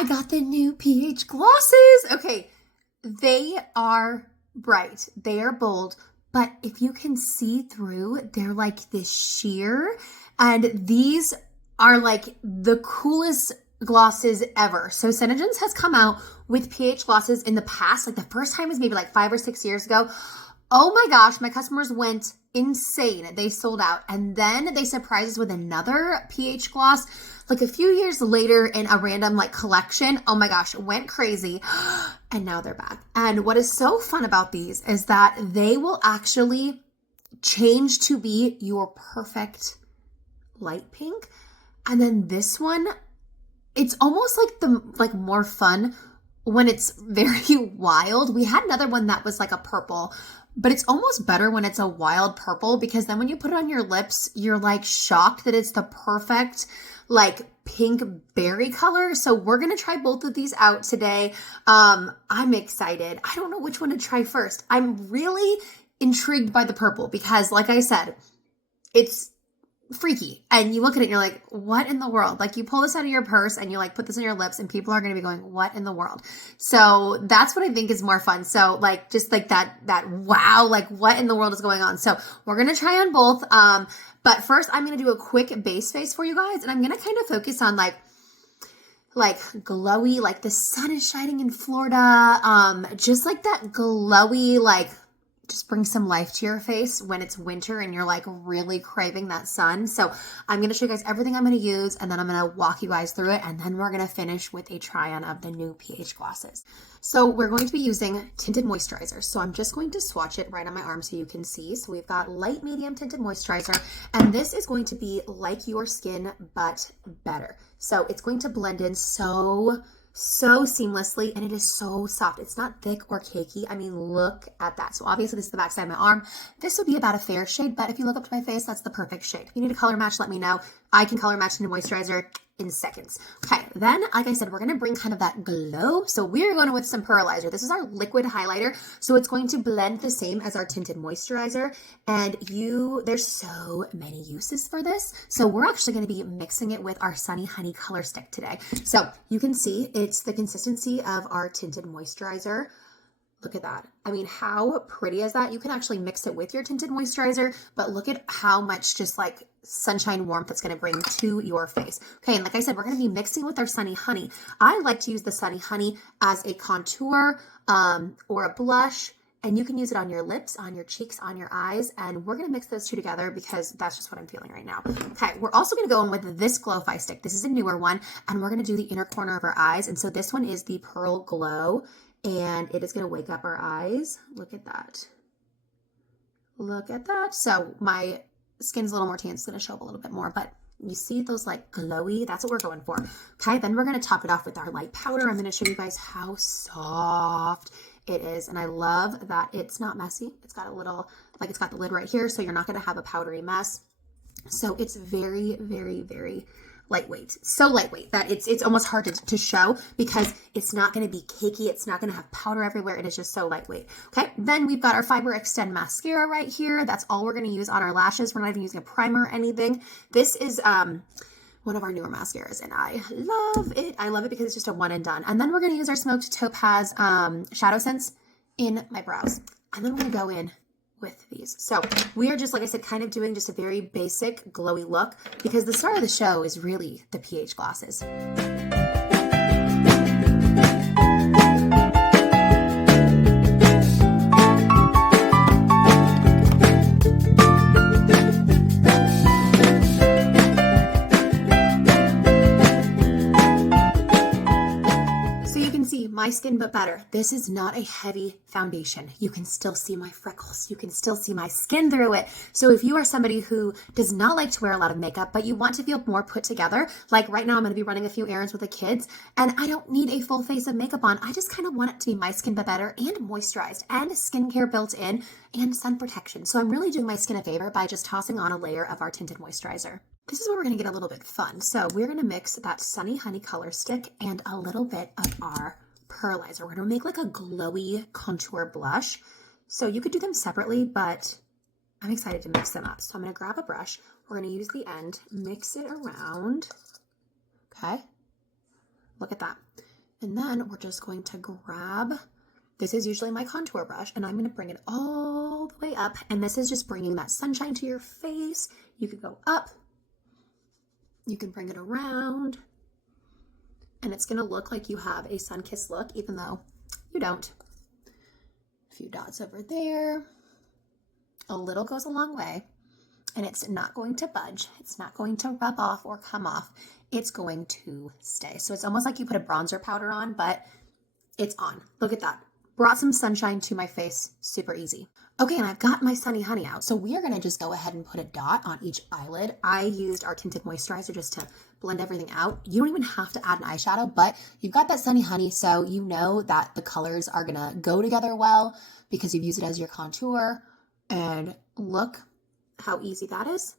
I got the new pH glosses. Okay, they are bright, they are bold, but if you can see through, they're like this sheer, and these are like the coolest glosses ever. So Synergens has come out with pH glosses in the past. Like the first time was maybe like 5 or 6 years ago. Oh my gosh, my customers went insane. They sold out. And then they surprised us with another pH gloss like a few years later in a random like collection. Oh my gosh, went crazy. And now they're back. And what is so fun about these is that they will actually change to be your perfect light pink. And then this one, it's almost like more fun when it's very wild. We had another one that was like a purple, but it's almost better when it's a wild purple, because then when you put it on your lips, you're like shocked that it's the perfect like pink berry color. So we're going to try both of these out today. I'm excited. I don't know which one to try first. I'm really intrigued by the purple because, like I said, it's freaky. And you look at it and you're like, what in the world? Like you pull this out of your purse and you like put this on your lips and people are going to be going, what in the world? So that's what I think is more fun. So like, just like that wow, like what in the world is going on? So we're going to try on both. But first I'm going to do a quick base face for you guys. And I'm going to kind of focus on like glowy, like the sun is shining in Florida. Just like that glowy, like just bring some life to your face when it's winter and you're like really craving that sun. So I'm going to show you guys everything I'm going to use, and then I'm going to walk you guys through it, and then we're going to finish with a try on of the new pH glosses. So we're going to be using tinted moisturizer. So I'm just going to swatch it right on my arm so you can see. So we've got light medium tinted moisturizer, and this is going to be like your skin, but better. So it's going to blend in so seamlessly, and it is so soft. It's not thick or cakey. I mean, look at that. So obviously this is the back side of my arm. This would be about a fair shade, but if you look up to my face, that's the perfect shade. If you need a color match, let me know. I can color match into moisturizer in seconds. Okay, then, like I said, we're going to bring kind of that glow. So we're going with some pearlizer. This is our liquid highlighter. So it's going to blend the same as our tinted moisturizer. And there's so many uses for this. So we're actually going to be mixing it with our Sunny Honey color stick today. So you can see it's the consistency of our tinted moisturizer. Look at that. I mean, how pretty is that? You can actually mix it with your tinted moisturizer, but look at how much just like sunshine warmth it's going to bring to your face. Okay, and like I said, we're going to be mixing with our Sunny Honey. I like to use the Sunny Honey as a contour or a blush, and you can use it on your lips, on your cheeks, on your eyes, and we're going to mix those two together because that's just what I'm feeling right now. Okay, we're also going to go in with this Glow-Fi stick. This is a newer one, and we're going to do the inner corner of our eyes, and so this one is the Pearl Glow. And it is going to wake up our eyes. Look at that. Look at that. So my skin's a little more tan. It's going to show up a little bit more, but you see those like glowy? That's what we're going for. Okay, then we're going to top it off with our light powder. I'm going to show you guys how soft it is. And I love that it's not messy. It's got a little, like it's got the lid right here, so you're not going to have a powdery mess. So it's very, very, very lightweight. So lightweight that it's almost hard to show because it's not going to be cakey. It's not going to have powder everywhere. It is just so lightweight. Okay. Then we've got our Fiber Extend mascara right here. That's all we're going to use on our lashes. We're not even using a primer or anything. This is one of our newer mascaras, and I love it. I love it because it's just a one and done. And then we're going to use our Smoked Topaz Shadow Sense in my brows. And then we're going to go in with these. So we are just, like I said, kind of doing just a very basic glowy look because the star of the show is really the pH glosses. My skin but better. This is not a heavy foundation. You can still see my freckles. You can still see my skin through it. So if you are somebody who does not like to wear a lot of makeup, but you want to feel more put together, like right now I'm going to be running a few errands with the kids and I don't need a full face of makeup on. I just kind of want it to be my skin but better and moisturized and skincare built in and sun protection. So I'm really doing my skin a favor by just tossing on a layer of our tinted moisturizer. This is where we're going to get a little bit fun. So we're going to mix that Sunny Honey color stick and a little bit of our pearlizer. We're going to make like a glowy contour blush. So you could do them separately, but I'm excited to mix them up. So I'm going to grab a brush. We're going to use the end, mix it around. Okay. Look at that. And then we're just going to grab, this is usually my contour brush, and I'm going to bring it all the way up. And this is just bringing that sunshine to your face. You can go up, you can bring it around, and it's going to look like you have a sun-kissed look, even though you don't. A few dots over there. A little goes a long way, and it's not going to budge. It's not going to rub off or come off. It's going to stay. So it's almost like you put a bronzer powder on, but it's on. Look at that. Brought some sunshine to my face. Super easy. Okay, and I've got my Sunny Honey out. So we are going to just go ahead and put a dot on each eyelid. I used our tinted moisturizer just to blend everything out. You don't even have to add an eyeshadow, but you've got that Sunny Honey, so you know that the colors are going to go together well because you've used it as your contour. And look how easy that is.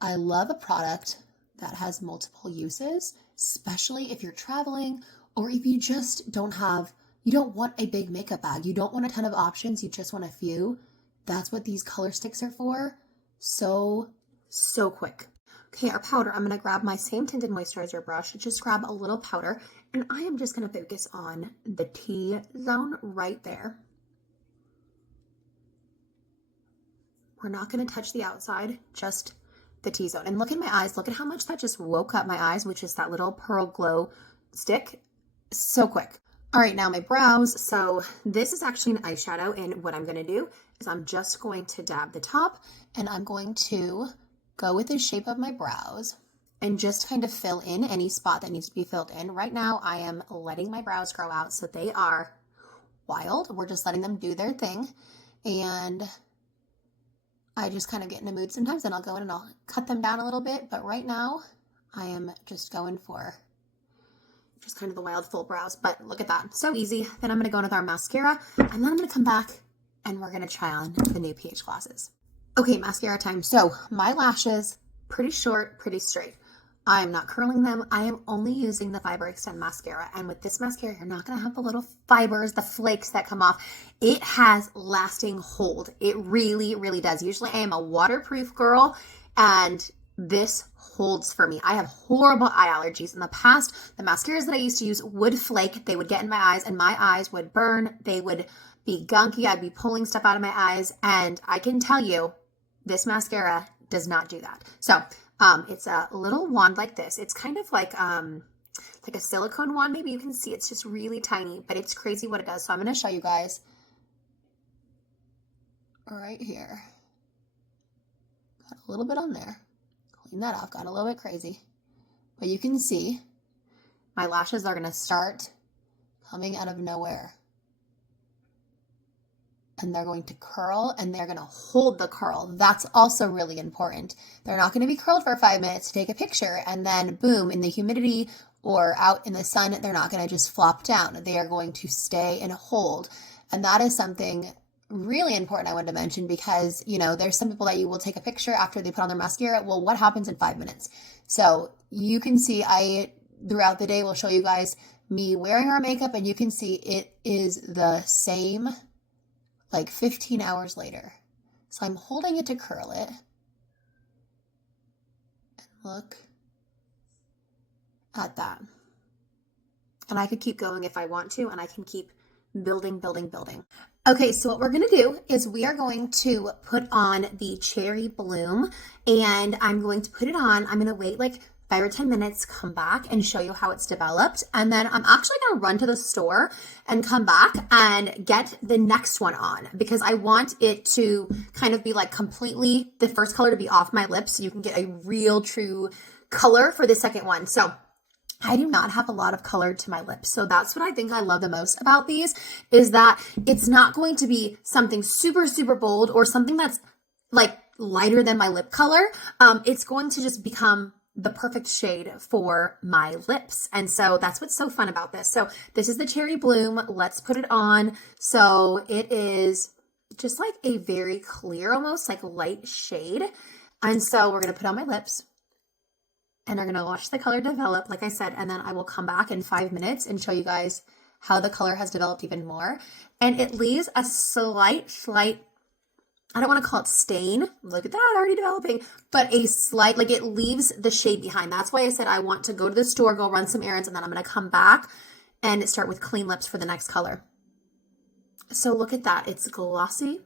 I love a product that has multiple uses, especially if you're traveling or if you just don't have, you don't want a big makeup bag. You don't want a ton of options. You just want a few. That's what these color sticks are for. So quick. Okay, our powder, I'm going to grab my same tinted moisturizer brush, just grab a little powder, and I am just going to focus on the T-zone right there. We're not going to touch the outside, just the T-zone. And look at my eyes. Look at how much that just woke up my eyes, which is that little Pearl Glow stick. So quick. All right, now my brows. So this is actually an eyeshadow, and what I'm going to do is I'm just going to dab the top, and I'm going to go with the shape of my brows and just kind of fill in any spot that needs to be filled in. Right now, I am letting my brows grow out, so they are wild. We're just letting them do their thing, and I just kind of get in a mood sometimes, and I'll go in and I'll cut them down a little bit. But right now, I am just going for just kind of the wild full brows. But look at that. So easy. Then I'm going to go in with our mascara, and then I'm going to come back and we're going to try on the new PH glosses. Okay, mascara time. So my lashes, pretty short, pretty straight. I am not curling them. I am only using the Fiber Extend mascara. And with this mascara, you're not going to have the little fibers, the flakes that come off. It has lasting hold. It really, really does. Usually I am a waterproof girl, and this holds for me. I have horrible eye allergies. In the past, the mascaras that I used to use would flake. They would get in my eyes, and my eyes would burn. They would be gunky. I'd be pulling stuff out of my eyes. And I can tell you, this mascara does not do that. So it's a little wand like this. It's kind of like a silicone wand. Maybe you can see it's just really tiny, but it's crazy what it does. So I'm going to show you guys right here. Got a little bit on there. Clean that off. Got a little bit crazy. But you can see my lashes are going to start coming out of nowhere. And they're going to curl, and they're going to hold the curl. That's also really important. They're not going to be curled for 5 minutes to take a picture, and then boom, in the humidity or out in the sun, they're not going to just flop down. They are going to stay and hold. And that is something really important I wanted to mention, because, you know, there's some people that you will take a picture after they put on their mascara. Well, what happens in 5 minutes? So you can see I, throughout the day, will show you guys me wearing our makeup, and you can see it is the same like 15 hours later. So I'm holding it to curl it. And look at that. And I could keep going if I want to, and I can keep building. Okay, so what we're going to do is we are going to put on the Cherry Bloom, and I'm going to put it on. I'm going to wait like 5 or 10 minutes, come back and show you how it's developed. And then I'm actually going to run to the store and come back and get the next one on, because I want it to kind of be like completely, the first color to be off my lips, so you can get a real true color for the second one. So I do not have a lot of color to my lips. So that's what I think I love the most about these, is that it's not going to be something super, super bold or something that's like lighter than my lip color. It's going to just become the perfect shade for my lips. And so that's what's so fun about this. So this is the Cherry Bloom. Let's put it on. So it is just like a very clear, almost like light shade. And so we're going to put on my lips, and I'm going to watch the color develop, like I said, and then I will come back in 5 minutes and show you guys how the color has developed even more. And it leaves a slight, I don't want to call it stain. Look at that, already developing. But a slight, like it leaves the shade behind. That's why I said I want to go to the store, go run some errands, and then I'm going to come back and start with clean lips for the next color. So look at that. It's glossy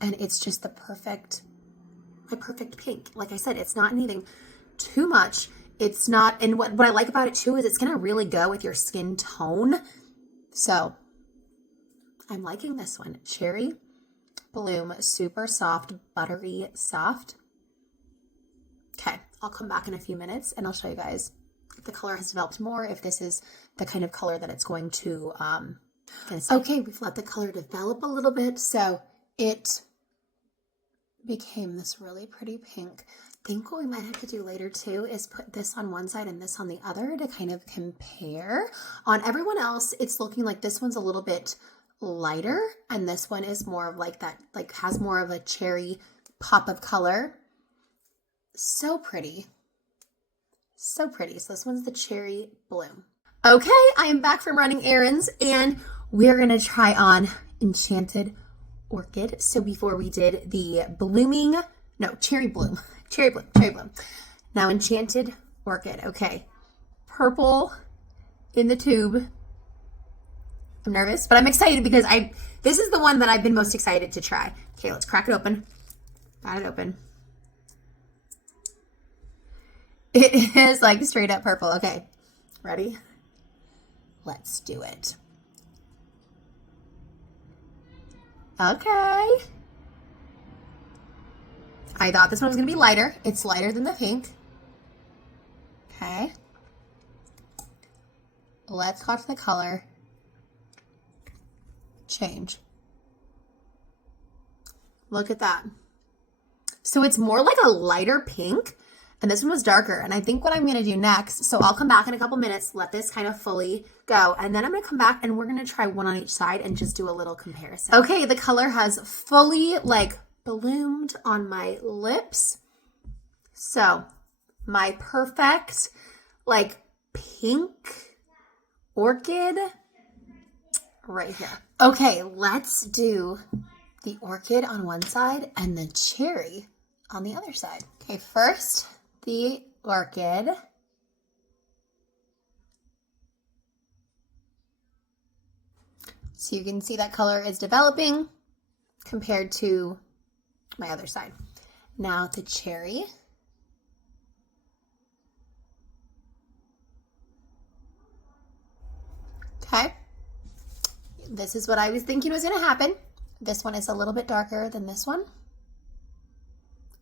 and it's just my perfect pink. Like I said, it's not anything too much. It's not, and what I like about it too is it's going to really go with your skin tone. So I'm liking this one. Cherry Bloom, super soft, buttery soft. Okay, I'll come back in a few minutes and I'll show you guys if the color has developed more, if this is the kind of color that it's going to, okay, we've let the color develop a little bit, so it became this really pretty pink. I think what we might have to do later too is put this on one side and this on the other to kind of compare. On everyone else, it's looking like this one's a little bit lighter and this one is more of like that, like has more of a cherry pop of color. So pretty. So pretty. So this one's the Cherry Bloom. Okay, I am back from running errands and we're going to try on Enchanted Orchid. So before we did the Cherry Bloom. Now Enchanted Orchid. Okay. Purple in the tube. I'm nervous, but I'm excited because this is the one that I've been most excited to try. Okay, let's crack it open. Got it open. It is like straight up purple. Okay, ready? Let's do it. Okay. I thought this one was going to be lighter. It's lighter than the pink. Okay. Let's watch the color change. Look at that. So it's more like a lighter pink. And this one was darker. And I think what I'm going to do next, so I'll come back in a couple minutes, let this kind of fully go. And then I'm going to come back and we're going to try one on each side and just do a little comparison. Okay, the color has fully like bloomed on my lips. So my perfect like pink orchid right here. Okay, let's do the orchid on one side and the cherry on the other side. Okay, first the orchid. So you can see that color is developing compared to my other side. Now the cherry. Okay. This is what I was thinking was going to happen. This one is a little bit darker than this one.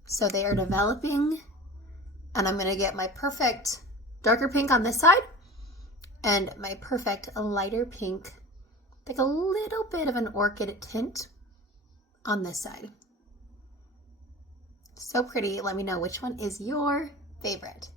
So they are developing, and I'm going to get my perfect darker pink on this side and my perfect lighter pink, like a little bit of an orchid tint on this side. So pretty. Let me know which one is your favorite.